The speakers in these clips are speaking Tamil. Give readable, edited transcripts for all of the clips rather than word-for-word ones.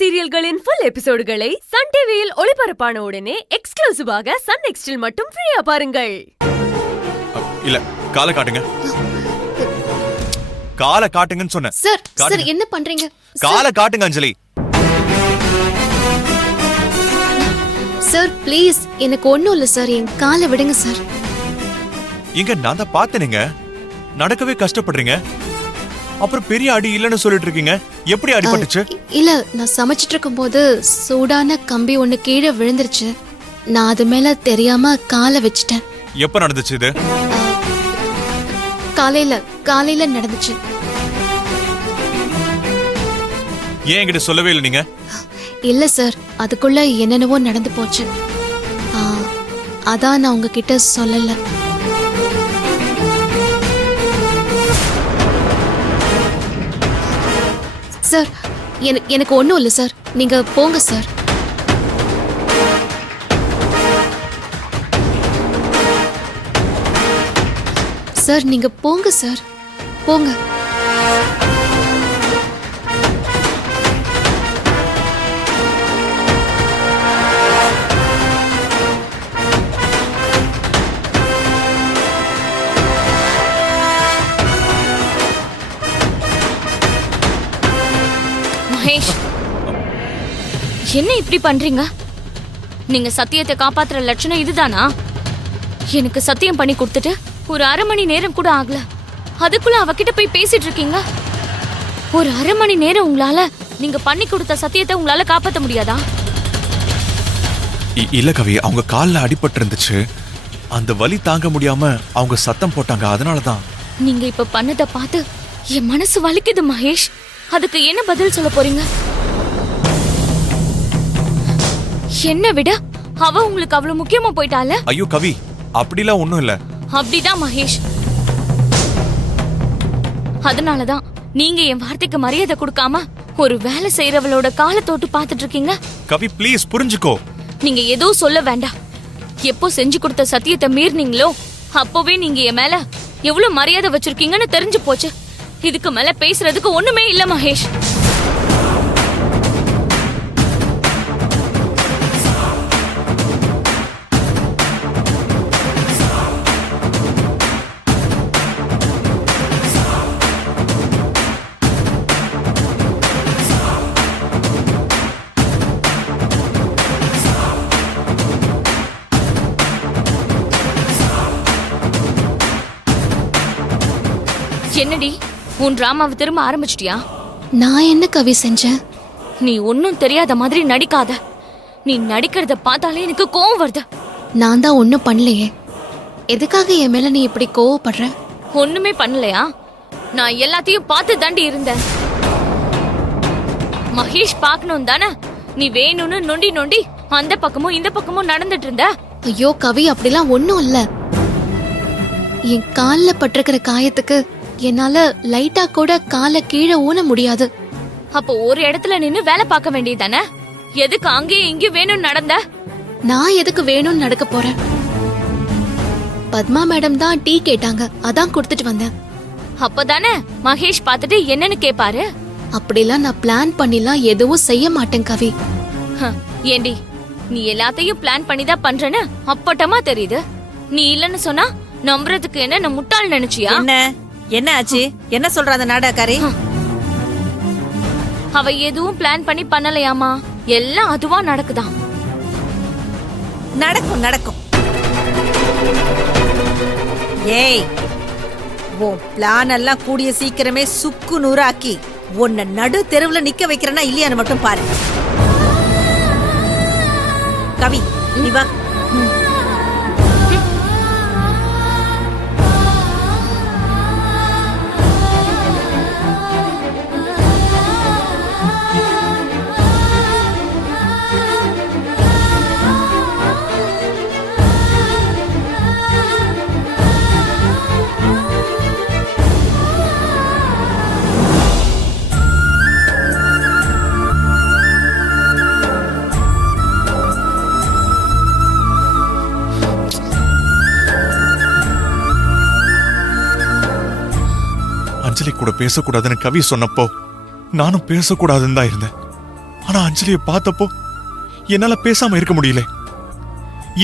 சீரியல்களின் ஃபுல் எபிசோடுகளை சன் டிவியில் ஒளிபரப்பான உடனே எக்ஸ்க்ளூசிவாக சன் நெக்ஸ்டில் மட்டும் ஃப்ரீயா பாருங்கள். இல்ல காலை காட்டுங்க, காலை காட்டுங்கன்னு சொன்னேன். சார் சார் என்ன பண்றீங்க? காலை காட்டுங்க அஞ்சலி. சார் ப்ளீஸ், எனக்கு ஒண்ணும் இல்ல சார், என் காலை விடுங்க சார். இங்க நான் தான் பார்த்தேனுங்க, நடக்கவே கஷ்டப்படுறீங்க. அப்புறம் பெரிய அடி இல்லன்னு சொல்லிட்டு இருக்கீங்க, எப்படி அடிபட்டுச்சு? இல்ல, நான் சமைச்சிட்டு இருக்கும்போது சூடான கம்பி ஒண்ணு கீழே விழுந்துருச்சு. நான் அது மேல தெரியாம காலை வச்சிட்டேன். எப்ப நடந்துச்சு இது? காலையில நடந்துச்சு. ஏன் என்கிட்ட சொல்லவே இல்லை நீங்க? இல்ல சார், அதுக்குள்ள என்னென்னவோ நடந்து போச்சு. அதான் நான் உங்ககிட்ட சொல்லல. சார் எனக்கு ஒண்ணும் இல்ல சார், நீங்க போங்க சார். சார் நீங்க போங்க சார், போங்க. மகேஷ், என்ன இப்படி பண்றீங்க? நீங்க சத்தியத்தை காப்பாத்துற லட்சணம் இதுதானா? எனக்கு சத்தியம் பண்ணி கொடுத்துட்டு ஒரு அரை மணி நேரம் கூட ஆகல, அதுக்குள்ள அவகிட்ட போய் பேசிட்டு இருக்கீங்க. ஒரு அரை மணி நேரம் உங்களால நீங்க பண்ணி கொடுத்த சத்தியத்தை உங்களால காப்பாத்த முடியாதா? இல்ல கவி, அவங்க கால்ல அடிபட்டு இருந்துச்சு, அந்த வலி தாங்க முடியாம அவங்க சத்தம் போட்டாங்க, அதனாலதான். நீங்க இப்ப பண்ணத பார்த்து என் மனசு வலிக்குது மகேஷ். அதுக்கு என்ன பதில் சொல்ல போறீங்க? என்ன விட அவ உங்களுக்கு அவ்வளவு முக்கியமா போயிட்டால? ஐயோ கவி, அப்படிலாம் ஒண்ணும் இல்ல. அப்படிதான் மகேஷ். அதனாலதான் நீங்க என் வார்த்தைக்கு மரியாதை கொடுக்காம ஒரு வேலை செய்யறவளோட காலை தொட்டு பாத்துட்டு இருக்கீங்க. கவி ப்ளீஸ் புரிஞ்சுக்கோ. நீங்க ஏதோ சொல்ல வேண்டாம். எப்போ செஞ்சு கொடுத்த சத்தியத்தை மீறினீங்களோ அப்போவே நீங்க என் மேல எவ்வளவு மரியாதை வச்சிருக்கீங்கன்னு தெரிஞ்சு போச்சு. இதுக்கு மேல பேசுறதுக்கு ஒண்ணுமே இல்ல மகேஷ். என்னடி, உன் டிராமாவை திரும்ப ஆரம்பிச்சிட்டியா? நான் என்ன கவி செஞ்சேன்? நீ ஒன்னும் தெரியாத மாதிரி நடிக்காத. நீ நடிக்கிறத பார்த்தாலே எனக்கு கோவம் வருது. நான் தான் ஒன்னும் பண்ணலையே, எதுக்காக என் மேல நீ இப்படி கோவப்படுற? ஒண்ணுமே பண்ணலையா? நான் எல்லாத்தையும் பார்த்து தாண்டி இருந்தேன். மகேஷ் பார்க்கணும் தானே நீ வேணும்னு நொண்டி நொண்டி அந்த பக்கமும் இந்த பக்கமும் நடந்துட்டு இருந்த. ஐயோ கவி, அப்படிலாம் ஒன்னும் இல்ல. என் கால்ல பட்டிருக்கிற காயத்துக்கு என்னால லைட்டா கூட காலை கீழே ஊன முடியாது. அப்போ ஒரு இடத்துல நின்னு வேலை பார்க்க வேண்டியதானே? எதுக்கு அங்கேயும் இங்கேயும் வேணும்னு நடந்த? நான் எதுக்கு வேணும்னு நடக்க போறேன்? பத்மா மேடம் தான் டீ கேட்டாங்க, அதான் கொடுத்துட்டு வந்தேன். அப்பதானே மகேஷ் பார்த்துட்டு என்னன்னு கேப்பாரு. அப்படிலாம் நான் பிளான் பண்ணிலாம் எதுவும் செய்ய மாட்டேன் கவி. ஏண்டி, நீ எல்லாத்தையும் பிளான் பண்ணி தான் பண்றேன்னு அப்பட்டமா தெரியுது. நீ இல்லன்னு சொன்னா நம்புறதுக்கு என்ன நான் முட்டாள் நினைச்சியா? என்ன ஆச்சு? என்ன சொல்ற அந்த நாடகாரி? அவ எதுவும் பிளான் பண்ணி பண்ணலையாமா, எல்லாம் அதுவா நடக்குதாம். நடக்கும் நடக்கும். ஏய், உன் பிளான் எல்லாம் கூடிய சீக்கிரமே சுக்கு நூறாக்கி உன்னை நடு தெருவுல நிக்க வைக்கிறேன்னா இல்லையான்னு மட்டும் பாரு. கவி நீ வா. அஞ்சலி கூட பேசக்கூடாதுன்னு கவி சொன்னப்போ நானும் பேசக்கூடாதுன்னு தான் இருந்தேன். ஆனா அஞ்சலிய பார்த்தப்போ என்னால பேசாம இருக்க முடியல.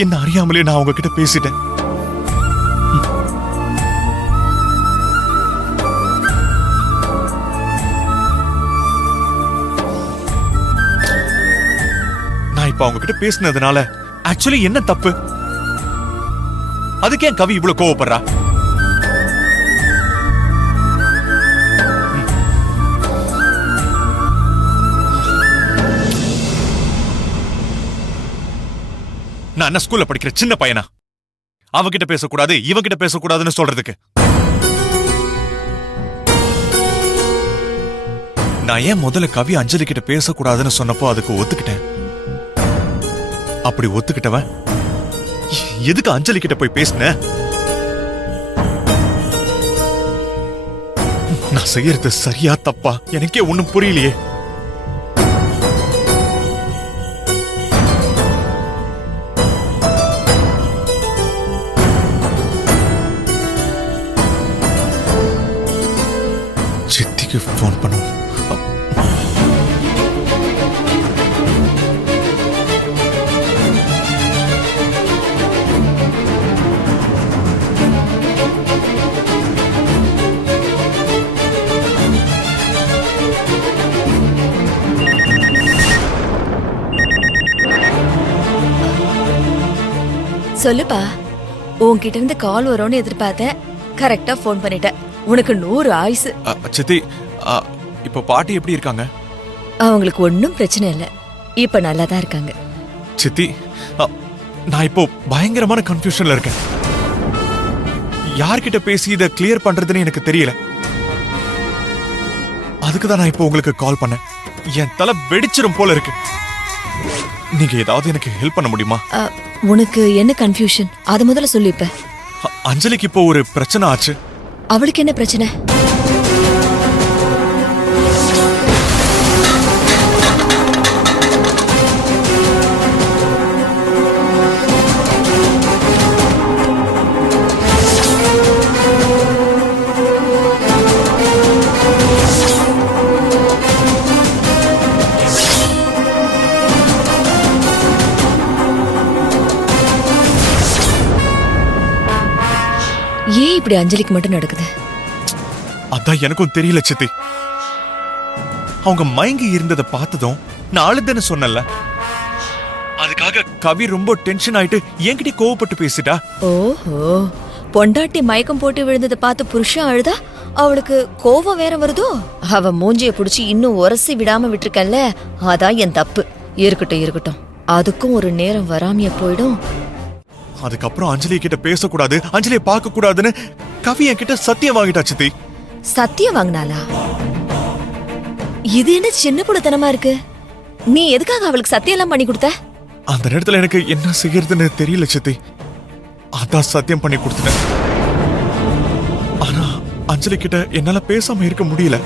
என்ன அறியாமலே நான் அவங்க கிட்ட பேசிட்டேன். நான் இப்ப அவங்க கிட்ட பேசினதுனால ஆக்சுவலி என்ன தப்பு? அதுக்கு ஏன் கவி இவ்வளவு கோவப்படுறா? நான் என்ன ஸ்கூல்ல படிக்கிற சின்ன பையனா அவகிட்ட பேசக்கூடாது இவகிட்ட பேசக்கூடாதுன்னு சொல்றதுக்கு? நான் ஏன் முதல்ல கவி அஞ்சலி கிட்ட பேசக்கூடாதுன்னு சொன்னப்போ அதுக்கு ஒத்துக்கிட்டேன். அப்படி ஒத்துக்கிட்டவன் எதுக்கு அஞ்சலி கிட்ட போய் பேசின? நான் செய்யறது சரியா தப்பா எனக்கே ஒண்ணும் புரியலையே. சித்திக்கு போன் பண்ணுவோம். சொல்லுப்பா, உன்கிட்ட இருந்து கால் வரும்னு எதிர்பார்த்தேன். கரெக்டா போன் பண்ணிட்டேன். உனக்கு 100 ஆயுசு. சித்தி, இப்ப பாட்டி எப்படி இருக்காங்க? அவங்களுக்கு ஒன்னும் பிரச்சனை இல்ல, இப்ப நல்லா தான் இருக்காங்க. சித்தி, நான் இப்போ பயங்கரமான கன்ஃபியூஷன்ல இருக்கேன். யார்கிட்ட பேசி இதை கிளியர் பண்றதுன்னு எனக்கு தெரியல. அதுக்கு தான் நான் இப்போ உங்களுக்கு கால் பண்ணேன். என் தலை வெடிச்சிரும் போல இருக்கு. நீங்க ஏதாவது எனக்கு ஹெல்ப் பண்ண முடியுமா? உனக்கு என்ன கன்ஃபியூஷன், அது முதல்ல சொல்லு. இப்ப அஞ்சலிக்கு இப்போ ஒரு பிரச்சனை ஆச்சு. அவளுக்கு என்ன பிரச்சனை? ஏன் இப்படி அஞ்சலிக்கு மட்டும் நடக்குது? அதான் எனக்கும் தெரியல சித்தி. அவங்க மயங்கி இருந்ததை பார்த்ததும் நான் அழுதுன்னு சொன்னல, அதுக்காக கவி ரொம்ப டென்ஷன் ஆயிட்டு என்கிட்ட கோவப்பட்டு பேசிட்டா. ஓஹோ, பொண்டாட்டி மயக்கம் போட்டு விழுந்ததை பார்த்து புருஷன் அழுதா அவளுக்கு கோவம் வேற வருதோ? அவ மூஞ்சிய புடிச்சு இன்னும் உரசி விடாம விட்டுருக்கல, அதான் என் தப்பு. இருக்கட்டும் இருக்கட்டும், அதுக்கும் ஒரு நேரம் வராமைய போயிடும். அதுக்கப்புறம் அஞ்சலி கிட்ட பேசக்கூடாது, அஞ்சலியை பார்க்க கூடாதுன்னு கவி என்கிட்ட சத்தியம் வாங்கிட்டா சித்தி. சத்தியம் வாங்கினாளா? இது என்ன சின்ன புள்ளத்தனமா இருக்கு? நீ எதுக்காக அவளுக்கு சத்தியம் எல்லாம் பண்ணி கொடுத்த? அந்த நேரத்துல எனக்கு என்ன செய்யறதுன்னு தெரியல சித்தி. அதான் சத்தியம் பண்ணி கொடுத்துட்டேன். ஆனா அஞ்சலி கிட்ட என்னால பேசாம இருக்க முடியல.